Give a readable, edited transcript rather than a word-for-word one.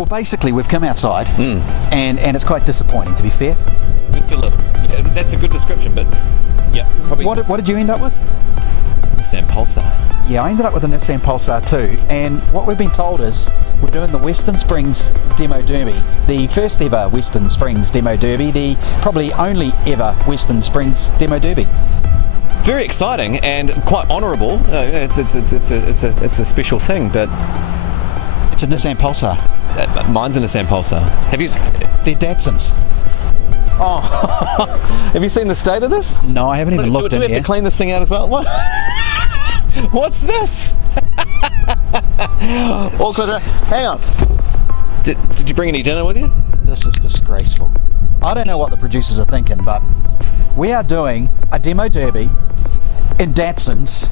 Well, basically, we've come outside, and it's quite disappointing, to be fair. Just a little. Yeah, that's a good description, but yeah, probably. What did you end up with? Nissan Pulsar. Yeah, I ended up with a Nissan Pulsar too, and what we've been told is we're doing the Western Springs Demo Derby, the first ever Western Springs Demo Derby, the probably only ever Western Springs Demo Derby. Very exciting and quite honourable. It's a special thing, but It's a Nissan Pulsar. Mine's a Nissan Pulsar. Have you? They're Datsuns. Oh, have you seen the state of this? No, I haven't even looked Do in we have here. to clean this thing out as well? What? What's this? Awkward. Hang on. Did you bring any dinner with you? This is disgraceful. I don't know what the producers are thinking, but we are doing a Demo Derby in Datsuns